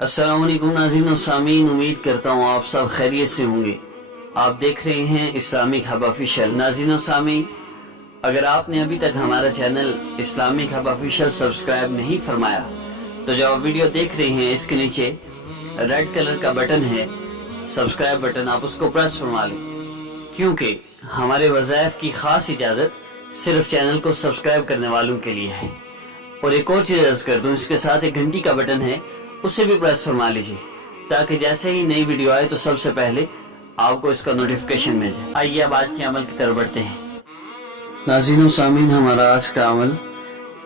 अस्सलाम वालेकुम नाज़रीन और सामीन, उम्मीद करता हूँ आप सब खैरियत से होंगे। आप देख रहे हैं इस्लामिक हब ऑफिशियल। नाज़रीन और सामीन, अगर आपने अभी तक हमारा channel Islamic hub official subscribe नहीं फरमाया तो जो आप वीडियो देख रहे हैं इसके नीचे रेड कलर का बटन है सब्सक्राइब बटन, आप उसको प्रेस फरमा लें, क्योंकि हमारे वज़ाइफ की ख़ास इजाज़त सिर्फ चैनल को सब्सक्राइब करने वालों के लिए है। और एक और चीज़ अर्ज़ कर दूँ, इसके साथ एक घंटी का बटन है, उसे भी प्रेस फरमा लीजिए ताकि जैसे ही नई वीडियो आए तो सबसे पहले आपको इसका नोटिफिकेशन मिल जाए। आइए अब आज के अमल की तरफ बढ़ते हैं। नाज़रीन और सामीन, हमारा आज का अमल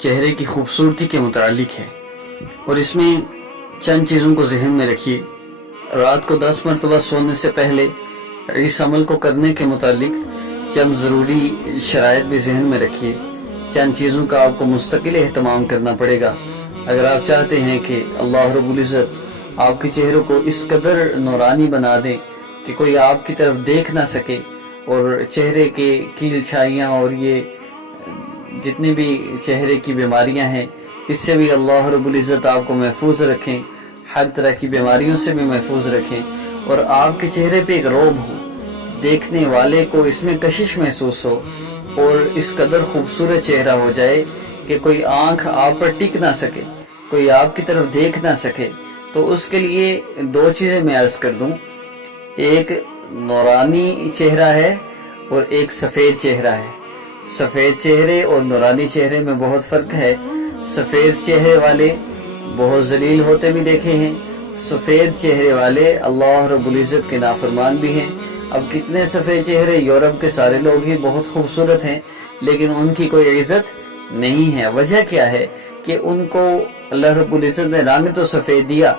चेहरे की खूबसूरती के मुतालिक है और इसमें चंद चीज़ों को जहन में रखिए। रात को 10 मरतबा सोने से पहले इस अमल को करने के मुतालिक चंद ज़रूरी शराइत भी जहन में रखिए। चंद चीज़ों का आपको मुस्तकिल एहतमाम करना पड़ेगा अगर आप चाहते हैं कि अल्लाह रब्बुल इज़्ज़त आपके चेहरों को इस कदर नूरानी बना दे कि कोई आपकी तरफ देख ना सके और चेहरे के कील छाइयाँ और ये जितनी भी चेहरे की बीमारियां हैं इससे भी अल्लाह रब्बुल इज़्ज़त आपको महफूज रखें, हर तरह की बीमारियों से भी महफूज रखें और आपके चेहरे पे एक रौब हो, देखने वाले को इसमें कशिश महसूस हो और इस कदर खूबसूरत चेहरा हो जाए कि कोई आंख आप पर टिक ना सके, कोई आपकी तरफ देख ना सके। तो उसके लिए दो चीज़ें मैं अर्ज़ कर दूं, एक नूरानी चेहरा है और एक सफ़ेद चेहरा है। सफ़ेद चेहरे और नूरानी चेहरे में बहुत फ़र्क है। सफ़ेद चेहरे वाले बहुत जलील होते भी देखे हैं, सफ़ेद चेहरे वाले अल्लाह रब्बुल इज़्ज़त के नाफरमान भी हैं। अब कितने सफ़ेद चेहरे, यूरोप के सारे लोग ही बहुत खूबसूरत हैं लेकिन उनकी कोई इज़्ज़त नहीं है। वजह क्या है कि उनको अल्लाह रब्बुल इज़्ज़त ने रंग तो सफ़ेद दिया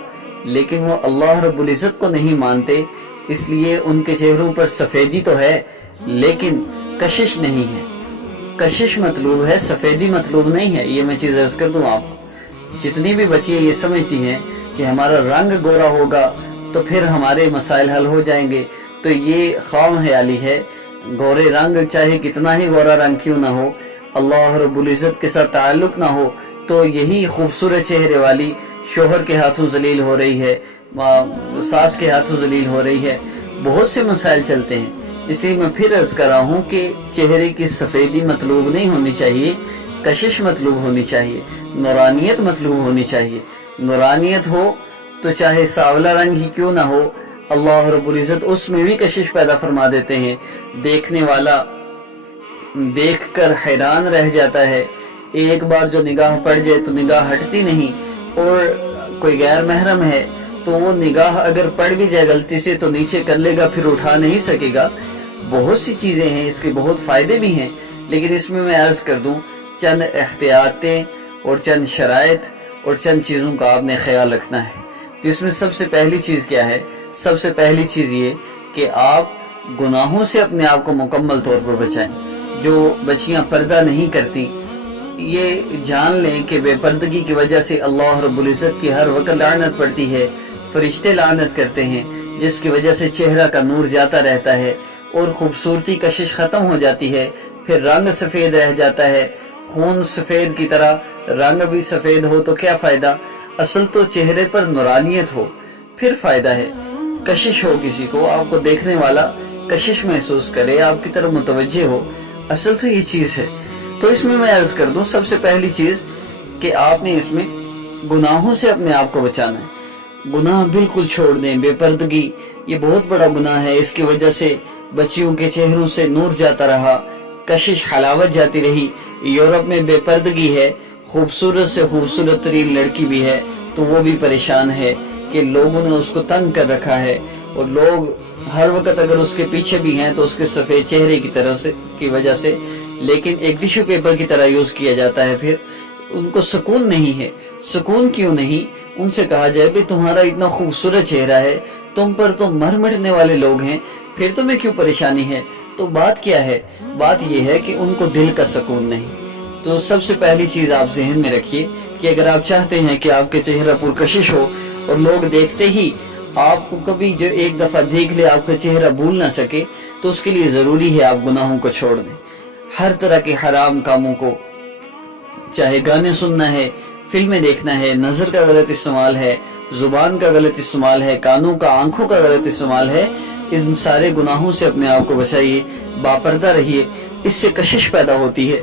लेकिन वो अल्लाह रब्बुल इज़्ज़त को नहीं मानते, इसलिए उनके चेहरों पर सफ़ेदी तो है लेकिन कशिश नहीं है। कशिश मतलूब है, सफ़ेदी मतलूब नहीं है। ये मैं चीज़ अर्ज़ कर दूँ आपको। जितनी भी बच्चियाँ ये समझती हैं कि हमारा रंग गोरा होगा तो फिर हमारे मसाइल हल हो जाएंगे, तो ये ख़ाम ख्याली है। गोरे रंग चाहे कितना ही गोरा रंग क्यों ना हो, अल्लाह रब्बुल इज़्ज़त के साथ ताल्लुक़ ना हो तो यही खूबसूरत चेहरे वाली शोहर के हाथों जलील हो रही है, सास के हाथों जलील हो रही है, बहुत से मसाइल चलते हैं। इसलिए मैं फिर अर्ज़ कर रहा हूँ कि चेहरे की सफ़ेदी मतलूब नहीं होनी चाहिए, कशिश मतलूब होनी चाहिए, नूरानियत मतलूब होनी चाहिए। नूरानियत हो तो चाहे सांवला रंग ही क्यों ना हो, अल्लाह रब्बुल इज़्ज़त उसमें भी कशिश पैदा फरमा देते हैं। देखने वाला देखकर हैरान रह जाता है, एक बार जो निगाह पड़ जाए तो निगाह हटती नहीं, और कोई गैर महरम है तो वो निगाह अगर पड़ भी जाए गलती से तो नीचे कर लेगा, फिर उठा नहीं सकेगा। बहुत सी चीज़ें हैं, इसके बहुत फ़ायदे भी हैं, लेकिन इसमें मैं अर्ज़ कर दूं चंद एहतियातें और चंद शराइत और चंद चीज़ों का आपने ख्याल रखना है। तो इसमें सबसे पहली चीज़ क्या है? सबसे पहली चीज़ ये कि आप गुनाहों से अपने आप को मुकम्मल तौर पर बचाएं। जो बच्चियां पर्दा नहीं करती, ये जान लें कि बेपर्दगी की वजह से अल्लाह रब्बुल इज़्ज़त की हर वक्त लानत पड़ती है, फरिश्ते लानत करते हैं, जिसकी वजह से चेहरा का नूर जाता रहता है और खूबसूरती कशिश ख़त्म हो जाती है, फिर रंग सफ़ेद रह जाता है। खून सफ़ेद की तरह रंग भी सफ़ेद हो तो क्या फ़ायदा? असल तो चेहरे पर नूरानियत हो फिर फ़ायदा है। कशिश हो, किसी को आपको देखने वाला कशिश महसूस करे, आपकी तरफ मुतवज्जे हो, असल तो ये चीज़ है। तो इसमें मैं अर्ज़ कर दूं, सबसे पहली चीज़ कि आपने इसमें गुनाहों से अपने आप को बचाना है। गुनाह बिल्कुल छोड़ दें। बेपर्दगी ये बहुत बड़ा गुनाह है, इसकी वजह से बच्चियों के चेहरों से नूर जाता रहा, कशिश हलावत जाती रही। यूरोप में बेपर्दगी है, खूबसूरत से खूबसूरत तरीन लड़की भी है तो वो भी परेशान है कि लोगों ने उसको तंग कर रखा है और लोग हर वक्त अगर उसके पीछे भी हैं तो उसके सफ़ेद चेहरे की तरफ से की वजह से, लेकिन एक टिश्यू पेपर की तरह यूज़ किया जाता है। फिर उनको सुकून नहीं है। सुकून क्यों नहीं? उनसे कहा जाए भी तुम्हारा इतना खूबसूरत चेहरा है, तुम पर तो मर मिटने वाले लोग हैं, फिर तुम्हें क्यों परेशानी है? तो बात क्या है? बात यह है कि उनको दिल का सुकून नहीं। तो सबसे पहली चीज़ आप जहन में रखिए कि अगर आप चाहते हैं कि आपके चेहरा पुरकशिश हो और लोग देखते ही आपको कभी जो एक दफ़ा देख ले आपका चेहरा भूल ना सके, तो उसके लिए ज़रूरी है आप गुनाहों को छोड़ दें। हर तरह के हराम कामों को, चाहे गाने सुनना है, फिल्में देखना है, नज़र का गलत इस्तेमाल है, ज़ुबान का गलत इस्तेमाल है, कानों का, आंखों का गलत इस्तेमाल है, इन सारे गुनाहों से अपने आप को बचाइए, बापर्दा रहिए। इससे कशिश पैदा होती है।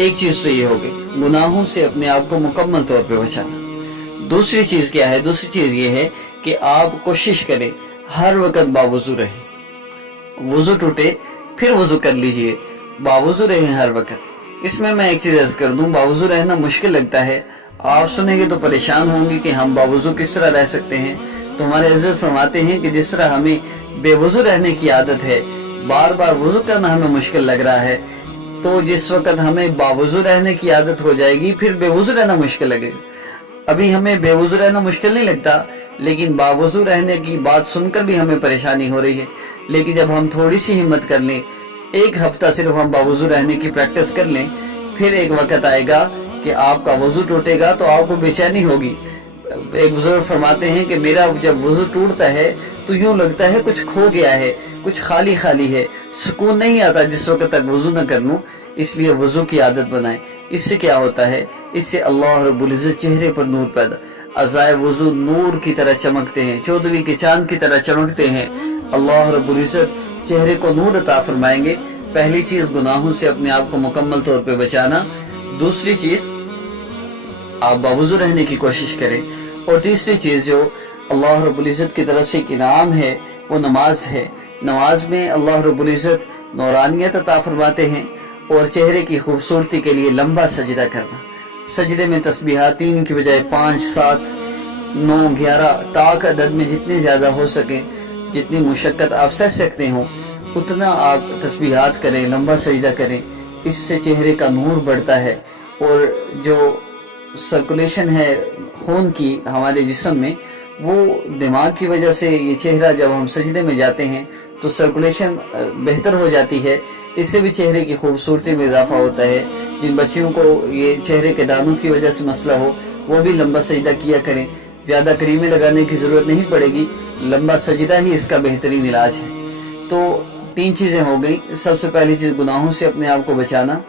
एक चीज़ तो ये हो गई, गुनाहों से अपने आप को मुकम्मल तौर पे बचाना। दूसरी चीज़ क्या है? दूसरी चीज़ ये है कि आप कोशिश करें हर वक्त बावुज़ू रहे। वुज़ू टूटे फिर वुज़ू कर लीजिए, बावुज़ू रहें हर वक्त। इसमें मैं एक चीज़ अर्ज़ कर दूं, बावुज़ू रहना मुश्किल लगता है। आप सुनेंगे तो परेशान होंगे कि हम बावुज़ू किस तरह रह सकते हैं। तो हमारे हज़रत फरमाते हैं कि जिस तरह हमें बेवुज़ू रहने की आदत है, बार बार वुज़ू करना हमें मुश्किल लग रहा है, तो जिस वक्त हमें बावुज़ू रहने की आदत हो जाएगी फिर बेवुज़ू रहना मुश्किल लगेगा। अभी हमें बेवुज़ू रहना मुश्किल नहीं लगता, लेकिन बावुज़ू रहने की बात सुनकर भी हमें परेशानी हो रही है। लेकिन जब हम थोड़ी सी हिम्मत कर लें, एक हफ्ता सिर्फ हम बावुज़ू रहने की प्रैक्टिस कर लें, फिर एक वक्त आएगा कि आपका वुज़ू टूटेगा तो आपको बेचैनी होगी। एक बुजुर्ग फरमाते हैं कि मेरा जब वुज़ू टूटता है तो यूं लगता है कुछ खो गया है, कुछ खाली खाली है, सुकून नहीं आता जिस वक्त तक वुज़ू न कर लूं। इसलिए वुज़ू की आदत बनाएं। इससे क्या होता है? इससे अल्लाह रब्बुल इज़्ज़त चेहरे पर नूर पैदा, अज़ाए वुज़ू नूर की तरह चमकते हैं, 14वीं के चांद की तरह चमकते हैं। अल्लाह रब्बुल इज़्ज़त चेहरे को नूर अता फरमाएंगे। पहली चीज़ गुनाहों से अपने आप को मुकम्मल तौर पे बचाना। दूसरी चीज़ आप बावुज़ू रहने की कोशिश करें। और तीसरी चीज़ जो अल्लाह रब्बुल इज़्ज़त की तरफ से एक इनाम है वो नमाज है। नमाज में अल्लाह रब्बुल इज़्ज़त नूरानियत अता फरमाते हैं। और चेहरे की खूबसूरती के लिए लंबा सजदा करना, सजदे में तस्बीहात 3 की बजाय 5, 7, 9, 11 ताक अदद में जितने ज़्यादा हो सके, जितनी मुशक्क़त आप सह सकते हो उतना आप तस्बीहात करें, लंबा सजदा करें। इससे चेहरे का नूर बढ़ता है और जो सर्कुलेशन है खून की हमारे जिस्म में, वो दिमाग की वजह से ये चेहरा जब हम सजदे में जाते हैं तो सर्कुलेशन बेहतर हो जाती है। इससे भी चेहरे की खूबसूरती में इजाफा होता है। जिन बच्चियों को ये चेहरे के दानों की वजह से मसला हो वो भी लंबा सजदा किया करें। ज़्यादा क्रीमें लगाने की ज़रूरत नहीं पड़ेगी, लंबा सजदा ही इसका बेहतरीन इलाज है। तो 3 चीज़ें हो गई। सबसे पहली चीज़ गुनाहों से अपने आप को बचाना,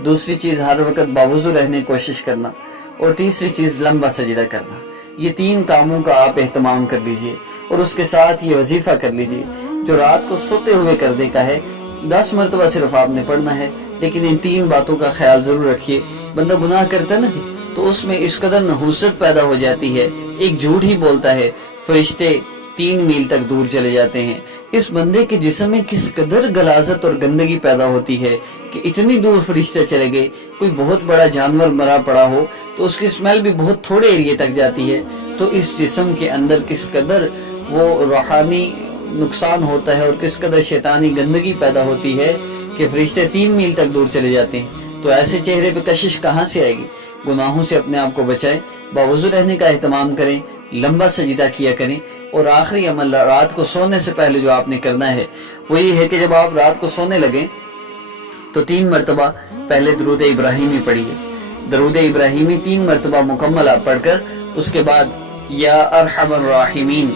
दूसरी चीज़ हर वक्त बावुज़ू रहने की कोशिश करना, और तीसरी चीज़ लंबा सजदा करना। ये 3 कामों का आप एहतमाम कर लीजिए और उसके साथ ये वजीफ़ा कर लीजिए जो रात को सोते हुए करने का है। 10 मरतबा सिर्फ आपने पढ़ना है, लेकिन इन 3 बातों का ख्याल ज़रूर रखिए। बंदा गुनाह करता है ना जी, तो उसमें इस कदर नहूसत पैदा हो जाती है, एक झूठ ही बोलता है, फरिश्ते 3 मील तक दूर चले जाते हैं। इस बंदे के जिस्म में किस कदर गलाजत और गंदगी पैदा होती है कि इतनी दूर फरिश्ते चले गए। कोई बहुत बड़ा जानवर मरा पड़ा हो तो उसकी स्मेल भी बहुत थोड़े एरिए तक जाती है। तो इस जिस्म के अंदर किस कदर वो रूहानी नुकसान होता है और किस कदर शैतानी गंदगी पैदा होती है कि फरिश्ते 3 मील तक दूर चले जाते हैं। तो ऐसे चेहरे पे कशिश कहाँ से आएगी? गुनाहों से अपने आप को बचाएं, बावुज़ू रहने का एहतमाम करें, लंबा सजदा किया करें। और आखिरी अमल रात को सोने से पहले जो आपने करना है वो ये है कि जब आप रात को सोने लगें तो 3 मरतबा पहले दरूद इब्राहिमी पढ़िए। दरूद इब्राहिमी 3 मरतबा मुकम्मल आप पढ़कर उसके बाद या अरहमर राहिमीन,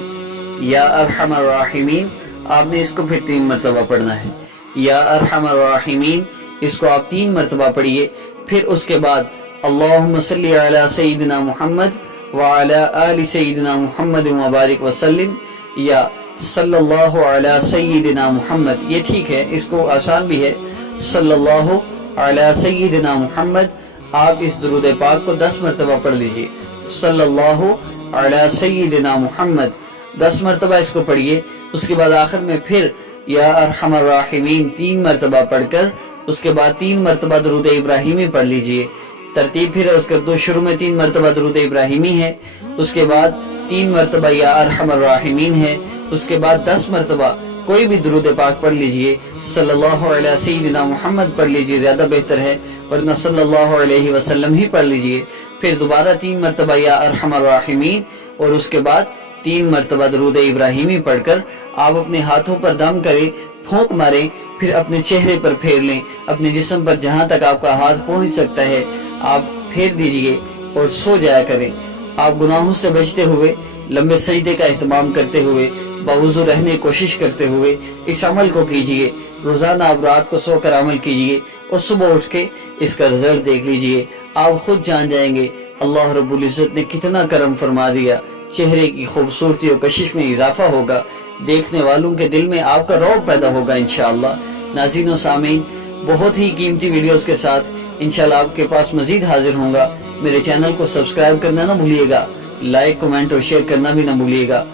या अरहमर राहिमीन आपने इसको फिर 3 मरतबा पढ़ना है। या अरहमर राहिमीन इसको आप 3 मरतबा पढ़िए। फिर उसके बाद अल्लाहुम्मा सल्ली अला सय्यिदिना मुहम्मद व अला आलि सय्यिदिना मुहम्मद व बारिक वसल्लिम, या सल्लल्लाहु अला सय्यिदिना मुहम्मद। ये ठीक है, इसको आसान भी है, सल्लल्लाहु अला सय्यिदिना मुहम्मद। आप इस दुरूद पाक को 10 मरतबा पढ़ लीजिए। सल्लल्लाहु अला सय्यिदिना मुहम्मद 10 मरतबा इसको पढ़िए। उसके बाद आखिर में फिर या अरहमर राहिमीन 3 मरतबा पढ़कर उसके बाद 3 मरतबा दरूद इब्राहिमी पढ़ लीजिए। तरतीब फिर अर्ज़ कर दो, शुरू में 3 मरतबा दरूद इब्राहिमी है, उसके बाद 3 मरतबा या अरहमर राहिमीन है, उसके बाद 10 मरतबा कोई भी दरूद पाक पढ़ लीजिए। सल्लल्लाहु अलैहि सय्यिदिना मुहम्मद पढ़ लीजिए, ज़्यादा बेहतर है, वरना सल्लल्लाहु अलैहि वसल्लम ही पढ़ लीजिए। फिर दोबारा 3 मरतबा या अरहमर राहिमीन और उसके बाद 3 मरतबा दरूद इब्राहिमी पढ़कर आप अपने हाथों पर दम करें, फूंक मारें, फिर अपने चेहरे पर फेर लें। अपने जिस्म पर जहां तक आपका हाथ पहुंच सकता है आप फेर दीजिए और सो जाया करें। आप गुनाहों से बचते हुए, लंबे सजदे का एहतमाम करते हुए, बावुज़ू रहने की कोशिश करते हुए इस अमल को कीजिए। रोज़ाना आप रात को सोकर अमल कीजिए और सुबह उठ के इसका रिजल्ट देख लीजिए। आप खुद जान जाएंगे اللہ رب العزت نے کتنا کرم فرما دیا، چہرے کی خوبصورتی و کشش میں اضافہ ہوگا، دیکھنے والوں کے دل میں آپ کا رعب پیدا ہوگا انشاءاللہ۔ ناظرین و سامعین، بہت ہی قیمتی ویڈیوز کے ساتھ انشاءاللہ آپ کے پاس مزید حاضر ہوں گا۔ میرے چینل کو سبسکرائب کرنا نہ بھولیے گا، لائک، کمنٹ اور شیئر کرنا بھی نہ بھولیے گا۔